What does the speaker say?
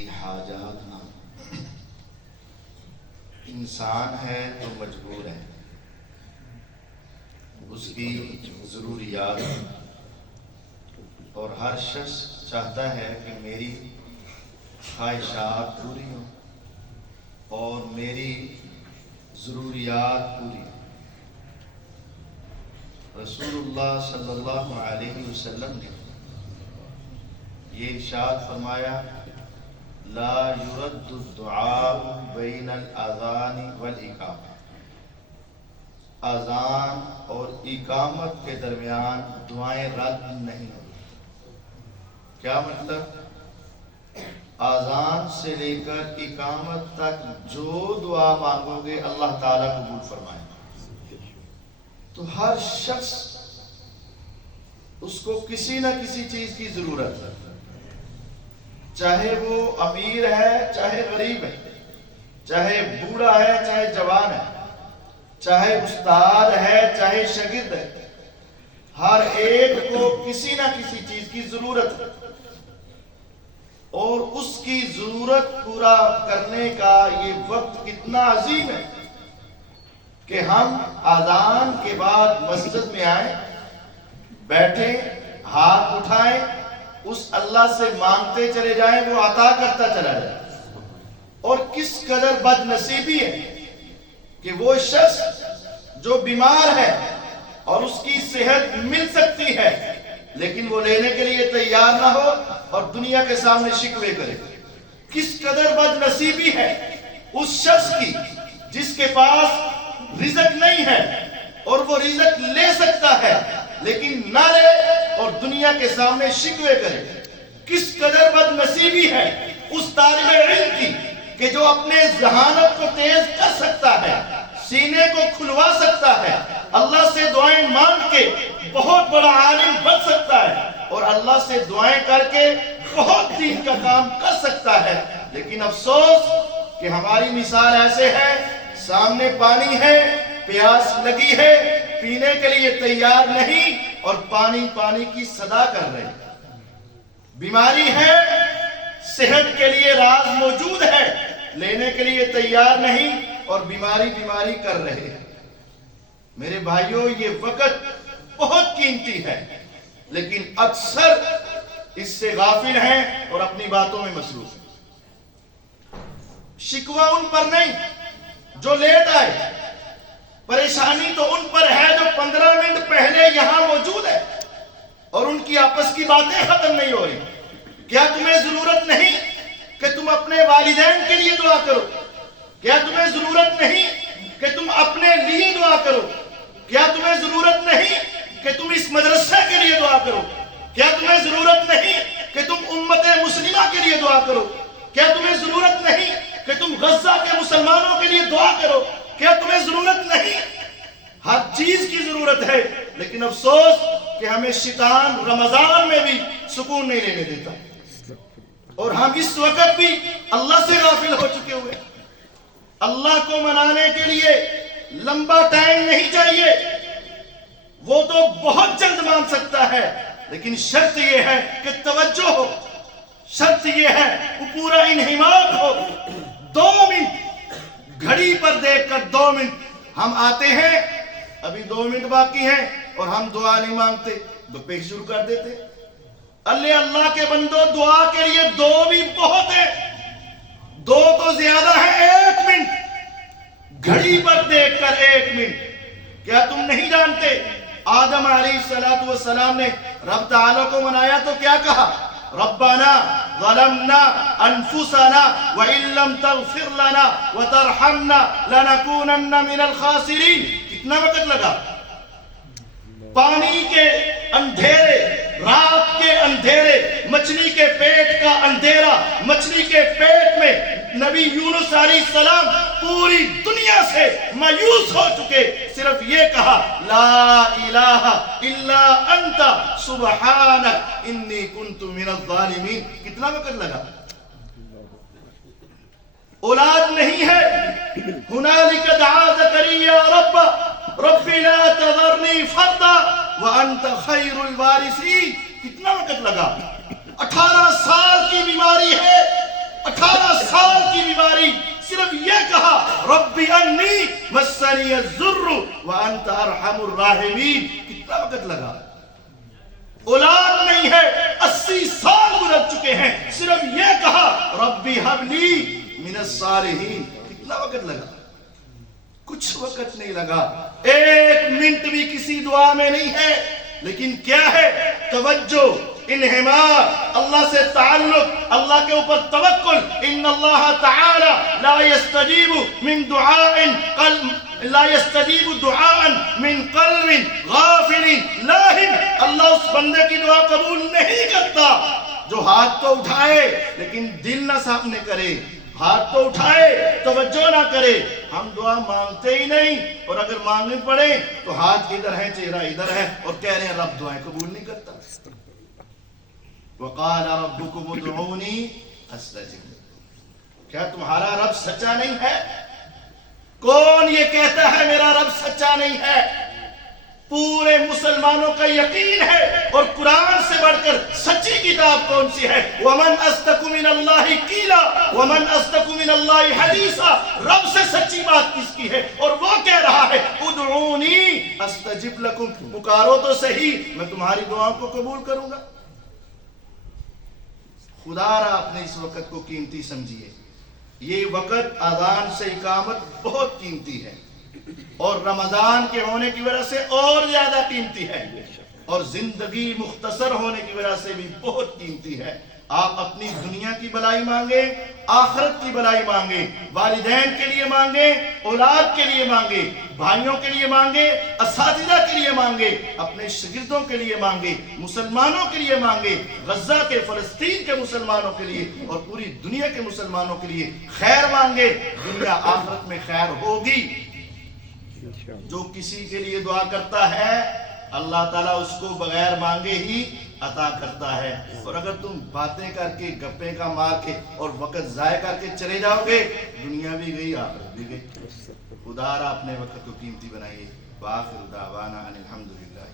کی حاجات نہ، انسان ہے تو مجبور ہے، اس کی ضروریات، اور ہر شخص چاہتا ہے کہ میری خواہشات پوری ہوں اور میری ضروریات پوری ہوں۔ رسول اللہ صلی اللہ علیہ وسلم نے یہ ارشاد فرمایا، لا يرد الدعاء بین الاذان والاقامہ، اذان اور اقامت کے درمیان دعائیں رد نہیں ہوتی۔ کیا مطلب؟ اذان سے لے کر اقامت تک جو دعا مانگو گے اللہ تعالیٰ قبول فرمائے گا۔ تو ہر شخص اس کو کسی نہ کسی چیز کی ضرورت ہے، چاہے وہ امیر ہے چاہے غریب ہے، چاہے بوڑھا ہے چاہے جوان ہے، چاہے استاد ہے چاہے شاگرد ہے، ہر ایک کو کسی نہ کسی چیز کی ضرورت ہے، اور اس کی ضرورت پورا کرنے کا یہ وقت کتنا عظیم ہے کہ ہم اذان کے بعد مسجد میں آئیں، بیٹھیں، ہاتھ اٹھائیں، اس اللہ سے مانگتے چلے جائیں، وہ عطا کرتا چلا جائے۔ اور کس قدر بد نصیبی ہے کہ وہ شخص جو بیمار ہے اور اس کی صحت مل سکتی ہے لیکن وہ لینے کے لیے تیار نہ ہو اور دنیا کے سامنے شکوے کرے۔ کس قدر بد نصیبی ہے اس شخص کی جس کے پاس رزق نہیں ہے اور وہ رزق لے سکتا ہے لیکن نہ لے اور دنیا کے سامنے شکوے کرے۔ کس قدر بد نصیبی ہے اس طالب علم کی کہ جو اپنے ذہانت کو تیز کر سکتا ہے، سینے کو کھلوا سکتا ہے، اللہ سے دعائیں مانگ کے بہت بڑا عالم بن سکتا ہے اور اللہ سے دعائیں کر کے بہت دین کا کام کر سکتا ہے، لیکن افسوس کہ ہماری مثال ایسے ہے، سامنے پانی ہے، پیاس لگی ہے، پینے کے لیے تیار نہیں اور پانی پانی کی صدا کر رہے ہیں۔ بیماری ہے، صحت کے لیے راز موجود ہے، لینے کے لیے تیار نہیں اور بیماری بیماری کر رہے ہیں۔ میرے بھائیوں، یہ وقت بہت قیمتی ہے لیکن اکثر اس سے غافل ہیں اور اپنی باتوں میں مصروف ہیں۔ شکوہ ان پر نہیں جو لیٹ آئے، پریشانی تو ان پر ہے جو 15 منٹ پہلے یہاں موجود ہے اور ان کی آپس کی باتیں ختم نہیں ہو رہی۔ کیا تمہیں ضرورت نہیں کہ تم اپنے والدین کے لیے دعا کرو؟ کیا تمہیں ضرورت نہیں کہ تم اپنے لیے دعا کرو؟ کیا تمہیں ضرورت نہیں کہ تم اس مدرسہ کے لیے دعا کرو؟ کیا تمہیں ضرورت نہیں کہ تم امت مسلمہ کے لیے دعا کرو؟ کیا تمہیں ضرورت نہیں کہ تم غزہ کے مسلمانوں کے لیے دعا کرو؟ کیا تمہیں ضرورت نہیں؟ ہر چیز کی ضرورت ہے لیکن افسوس کہ ہمیں شیطان رمضان میں بھی سکون نہیں لینے دیتا اور ہم اس وقت بھی اللہ سے غافل ہو چکے ہوئے۔ اللہ کو منانے کے لیے لمبا ٹائم نہیں چاہیے، وہ تو بہت جلد مان سکتا ہے لیکن شرط یہ ہے کہ توجہ ہو، شرط یہ ہے کہ پورا انہماک ہو۔ 2 منٹ گھڑی پر دیکھ کر 2 منٹ ہم آتے ہیں، ابھی 2 منٹ باقی ہیں اور ہم دعا نہیں مانگتے، گپے شروع کر دیتے۔ اللہ کے بندوں، دعا کے لیے 2 بھی بہت ہے، 2 تو زیادہ ہے، 1 منٹ گھڑی پر دیکھ کر 1 منٹ۔ کیا تم نہیں جانتے آدم علیہ السلام نے رب تعالیٰ کو منایا تو کیا کہا؟ ربنا ظلمنا انفسنا وان لم تغفر لنا وترحمنا لنكونن من الخاسرین۔ کتنا وقت لگا؟ پانی کے اندھیرے، رات کے اندھیرے، مچھلی کے پیٹ کا اندھیرا، مچھلی کے پیٹ میں نبی یونس علیہ السلام پوری دنیا سے مایوس ہو چکے، صرف یہ کہا لا الہ الا انت سبحانک انی کنت من الظالمین۔ کتنا وقت لگا؟ اولاد نہیں ہے، ہنالک دعا زکریا رب رب لا تذرنی فردا وانت خیر الوارثین۔ کتنا وقت لگا؟ 18 سال کی بیماری ہے، رب انی مسنی الضر وانت ارحم الراحمین. کتنا وقت لگا؟ اولاد نہیں ہے، 80 سال گزر چکے ہیں، صرف یہ کہا ربی ہب لی من الصالحین. کتنا وقت لگا؟ کچھ وقت نہیں لگا، 1 منٹ بھی کسی دعا میں نہیں ہے. لیکن کیا ہے؟ توجہ، انہمار، اللہ سے تعلق، اللہ کے اوپر توکل. ان اللہ تعالی لا يستجیب من دعاء من قلب غافل لاہن. اللہ اس بندے کی دعا قبول نہیں کرتا جو ہاتھ تو اٹھائے لیکن دل نہ سامنے کرے، ہاتھ تو اٹھائے توجہ نہ کرے. ہم دعا مانگتے ہی نہیں، اور اگر مانگنے پڑے تو ہاتھ ادھر ہے چہرہ ادھر ہے اور کہہ رہے ہیں رب دعائیں قبول نہیں کرتا. وقال ربكم ادعوني استجب لكم. کیا تمہارا رب سچا نہیں ہے؟ کون یہ کہتا ہے میرا رب سچا نہیں ہے؟ پورے مسلمانوں کا یقین ہے. اور قرآن سے بڑھ کر سچی کتاب کون سی ہے؟ ومن اصدق من اللہ قیلا ومن اصدق من اللہ حدیثا. رب سے سچی بات کس کی ہے؟ اور وہ کہہ رہا ہے ادعونی استجب لکم. پکارو تو صحیح، میں تمہاری دعاؤں کو قبول کروں گا. خدا را اپنے اس وقت کو قیمتی سمجھیے. یہ وقت اذان سے اقامت بہت قیمتی ہے، اور رمضان کے ہونے کی وجہ سے اور زیادہ قیمتی ہے، اور زندگی مختصر ہونے کی وجہ سے بھی بہت قیمتی ہے. آپ اپنی دنیا کی بلائی مانگیں، آخرت کی بلائی مانگیں، والدین کے لیے مانگیں، اولاد کے لیے مانگیں، بھائیوں کے لیے مانگیں، اساتذہ کے لیے مانگیں، اپنے شاگردوں کے لیے مانگیں، مسلمانوں کے لیے مانگیں، غزہ کے، فلسطین کے مسلمانوں کے لیے اور پوری دنیا کے مسلمانوں کے لیے خیر مانگیں. دنیا آخرت میں خیر ہوگی. جو کسی کے لیے دعا کرتا ہے اللہ تعالیٰ اس کو بغیر مانگے ہی عطا کرتا ہے. اور اگر تم باتیں کر کے، گپیں کا مار کے اور وقت ضائع کر کے چلے جاؤ گے، دنیا بھی گئی آخرت بھی گئی. خدا را اپنے وقت کو قیمتی بنائیے. وآخر دعوانا ان الحمدللہ.